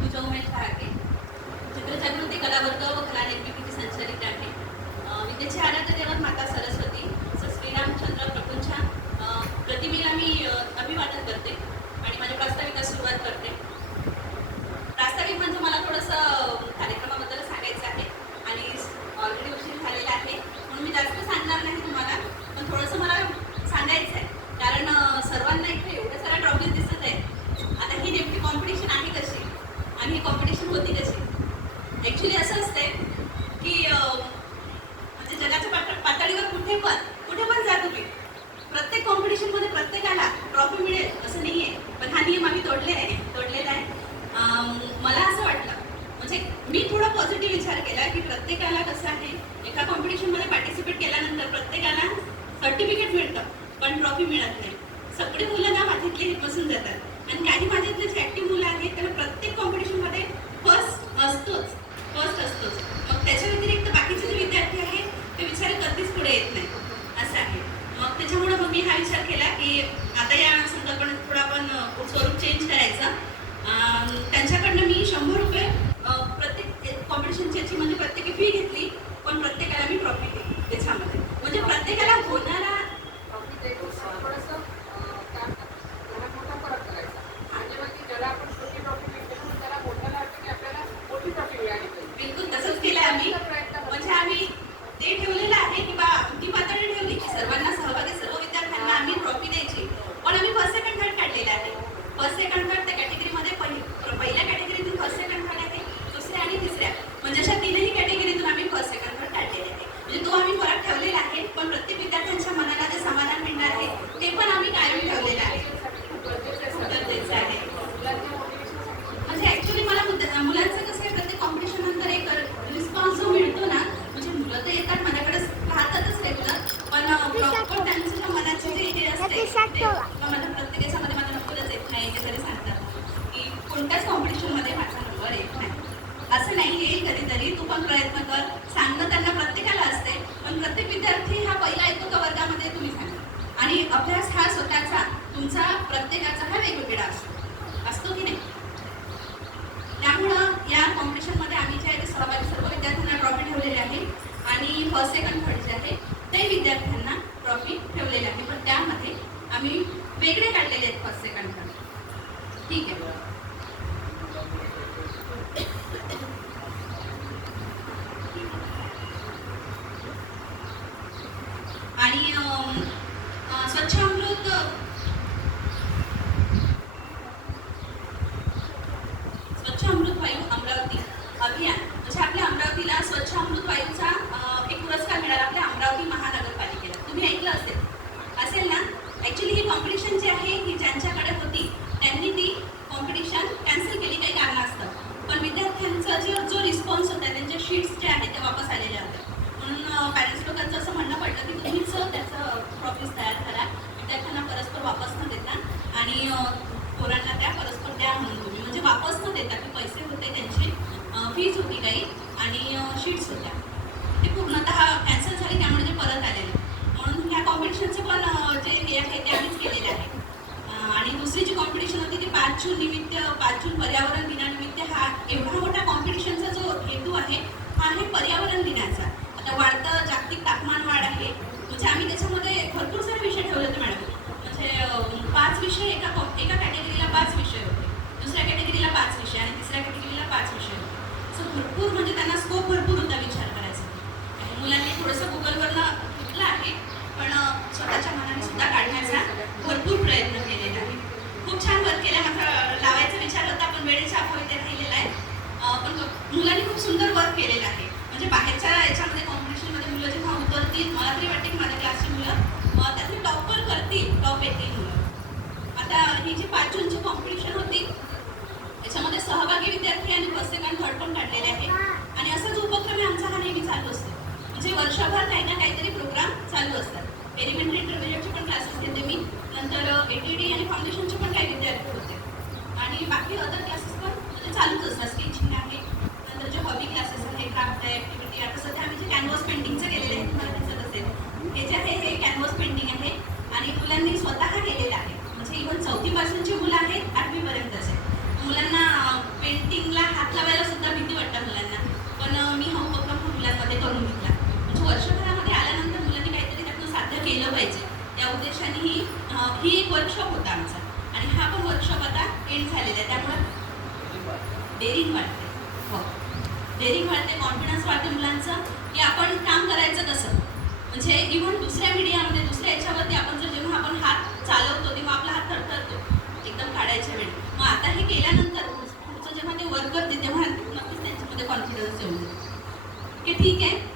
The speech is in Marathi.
पूजा उमेश आहे. चित्रजागृती कलावर्ग व कला निर्मितीची संचालिका आहे. विद्येची आराध्य देवत माता सरस्वती तसंच श्रीरामचंद्र प्रभूंच्या प्रतिमेला मी अभिवादन करते आणि माझ्या प्रास्ताविकास सुरुवात करते. प्रास्ताविक म्हणजे मला थोडंसं कार्यक्रमाबद्दल सांगायचं आहे आणि ऑलरेडी उशीर झालेला आहे म्हणून मी जास्त सांगणार नाही तुम्हाला, पण थोडंसं मला सांगायचं आहे कारण सर्वांना इथे एवढ्या साऱ्या ट्रॉफीज दिसत आहेत. आता ही नेमकी कॉम्पिटिशन आहे कशी आणि ही कॉम्पिटिशन होती कशी? ॲक्च्युली असं असते की म्हणजे जगाच्या पातळीवर कुठे पण जा तुम्ही, प्रत्येक कॉम्पिटिशनमध्ये प्रत्येकाला ट्रॉफी मिळेल असं नाही आहे. पण हा नियम आम्ही तोडलेला आहे. मला असं वाटलं म्हणजे मी थोडा पॉझिटिव्ह विचार केला की प्रत्येकाला कसं आहे, एका कॉम्पिटिशनमध्ये पार्टिसिपेट केल्यानंतर प्रत्येकाला सर्टिफिकेट मिळतं पण ट्रॉफी मिळत नाही. सगळे मुलं ना माझ्यातले हे बसून जातात आणि काही माझ्यातले जे ॲक्टिव्ह मुलं आहेत त्याला प्रत्येक कॉम्पिटिशनमध्ये फर्स्ट असतोच. मग त्याच्या व्यतिरिक्त बाकीचे जे विद्यार्थी आहेत ते विचार कधीच पुढे येत नाही असं आहे. मग त्याच्यामुळे मग मी हा विचार केला की आता या संकल्पनेत थोडा पण स्वरूप चेंज करायचं. त्यांच्याकडनं मी 100 रुपये प्रत्येक कॉम्पिटिशनची म्हणजे प्रत्येकी फी घेतली, पण प्रत्येकाला मी ट्रॉफी दिली त्याच्यामध्ये. म्हणजे प्रत्येकाला होणारा बिलकुल तसंच केलं आम्ही. म्हणजे आम्ही ते ठेवलेलं आहे की ती पातळी ठेवली की सर्वांना सहभागी सर्व विद्यार्थ्यांना आम्ही ट्रॉफी द्यायची. पण आम्ही फर्स्ट सेकंड थर्ड काढलेलं आहे. फर्स्ट सेकंड थर्ड त्या कॅटेगरीमध्ये पहिल्या कॅटेगरीतून फर्स्ट सेकंड थर्ड आहे, दुसऱ्या आणि तिसऱ्या म्हणजे अशा तीनही कॅटेगरीतून आम्ही फर्स्ट सेकंड थर्ड काढलेले आहे. म्हणजे तो आम्ही फरक ठेवलेला आहे, पण प्रत्येक विद्यार्थ्यांच्या मनाला जे समाधान मिळणार आहे ते पण आम्ही कायम ठेवलेलं आहे. गरजेचं आहे. म्हणजे ॲक्च्युली मला मुलांचं कसं आहे, प्रत्येक कॉम्पिटिशन नंतर एक रिस्पॉन्स जो मिळतो ना, म्हणजे मुलं तर येतात माझ्याकडे पाहतातच रेग्युलर, पण प्रॉपर त्यांच्या मनाची जे हे असते मला प्रत्येकाच्या मध्ये माझा नंबरच येत नाही ते तरी सांगतात की कोणत्याच कॉम्पिटिशनमध्ये माझा नंबर येत नाही. असं नाही, येईल कधीतरी, तू पण प्रयत्न कर. सांगणं त्यांना प्रत्येकाला असते, पण प्रत्येक विद्यार्थी हा पहिला येतो का वर्गामध्ये तुम्ही सांगा. आणि अभ्यास हा स्वतःचा तुमचा प्रत्येकाचा हा वेगवेगळा असतो की नाही. त्यामुळं या कॉम्पिटिशनमध्ये आम्ही जे आहे सहभागी सर्व विद्यार्थ्यांना ट्रॉफी ठेवलेली आहे आणि फर्स्ट सेकंड थर्ड जे आहे ते विद्यार्थ्यांना ट्रॉफी ठेवलेली आहे. पण त्यामध्ये आम्ही वेगळे काढलेले आहेत फर्स्ट सेकंड थर्ड. ठीक आहे. आणि स्वच्छ अमृत वायू अमरावती अभियान म्हणजे आपल्या अमरावतीला स्वच्छ अमृत वायूचा एक पुरस्कार मिळाला आपल्या अमरावती महानगरपालिकेला. तुम्ही ऐकलं असेल ना. ॲक्च्युली ही कॉम्पिटिशन जी आहे ही ज्यांच्याकडे होती त्यांनी ती कॉम्पिटिशन कॅन्सल केली काही कारणास्तव. पण विद्यार्थ्यांचा जो रिस्पॉन्स होता, त्यांच्या शीट्स ज्या आहेत त्या वापस आलेल्या होत्या. म्हणून पॅरेंट्स लोकांचं असं म्हणणं पडलं की तुम्हीच त्याचं ट्रॉफीज तयार करा, विद्यार्थ्यांना परस्पर वापस न देता आणि पोरांना त्या परस्पर द्या म्हणून तुम्ही. म्हणजे वापस न देता की पैसे होते त्यांची फीज होती काही आणि शीट्स होत्या ते पूर्णतः कॅन्सल झाली, त्यामुळे ते परत आलेले. म्हणून ह्या कॉम्पिटिशनचं पण जे हे आहे ते आम्हीच केलेले आहे. आणि दुसरी जी कॉम्पिटिशन होती ती 5 जून निमित्त, 5 जून पर्यावरण दिनानिमित्त. हा एवढा मोठा कॉम्पिटिशनचा जो हेतू आहे हा आहे पर्यावरण दिनाचा. आता वाढतं जागतिक तापमान वाढ आहे, म्हणजे आम्ही त्याच्यामध्ये भरपूर सारे विषय ठेवले होते मॅडम. म्हणजे 5 विषय एका कॅटेगरीला 5 विषय होते, दुसऱ्या कॅटेगरीला 5 विषय आणि तिसऱ्या कॅटेगरीला 5 विषय होते. असं भरपूर म्हणजे त्यांना स्कोप भरपूर होता विचार करायचा. आणि मुलांनी थोडंसं गुगलवरनं शिकलं आहे, पण स्वतःच्या मनाने सुद्धा काढण्याचा भरपूर प्रयत्न केलेला आहे. खूप छान वर्क केला. माझा लावायचा विचार होता पण वेळेच्या अभावी ते राहिलेला आहे. पण मुलांनी खूप सुंदर वर्क केलेलं आहे. म्हणजे बाहेरच्या याच्यामध्ये कॉम्पिटिशनमध्ये मुलं जेव्हा उतरतील, मला तरी वाटते की माझ्या क्लासची मुलं त्यातली टॉपर करतील, टॉप येतील मुलं. आता ही जी 5 जूनची कॉम्पिटिशन होती त्याच्यामध्ये सहभागी विद्यार्थी आणि फर्स्ट सेकंड थर्ड पण काढलेले आहे. आणि असाच उपक्रम आमचा हा नेहमी चालू असतो. म्हणजे वर्षभर काही ना काहीतरी प्रोग्राम चालू असतात. एलिमेंटरी इंटरमिडिएटचे पण क्लासेस घेते मी, नंतर ATD आणि फाउंडेशनचे पण काही विद्यार्थी होते आणि बाकी अदर क्लासेस पण म्हणजे चालूच असतात. स्केचिंग आहे, नंतर जे हॉबी क्लासेस आहे, क्राफ्ट आहे, ॲक्टिव्हिटी. आता सध्या आम्ही जे कॅनव्हास पेंटिंगचं केलेलं आहे तुम्हाला दिसत असेल, हे जे आहे हे कॅनव्हास पेंटिंग आहे आणि मुलांनी स्वतः केलेलं आहे. म्हणजे इव्हन 4थी पासूनची मुलं आहेत 8वी पर्यंतचे मुलांना पेंटिंग त्या उद्देशाने ही एक वर्कशॉप होता आमचा आणि हा पण वर्कशॉप आता एंड झालेला आहे. त्यामुळं डेअरिंग वाढते, हो डेअरिंग वाढते, कॉन्फिडन्स वाढते मुलांचं की आपण काम करायचं कसं. म्हणजे इव्हन दुसऱ्या मीडियामध्ये दुसऱ्या याच्यावरती आपण जेव्हा आपण हात चालवतो तेव्हा आपला हात थरथरतो एकदम काढायच्या वेळी. मग आता हे केल्यानंतर पुढचं जेव्हा ते वर्क करते तेव्हा नक्कीच त्यांच्यामध्ये कॉन्फिडन्स येऊन की ठीक आहे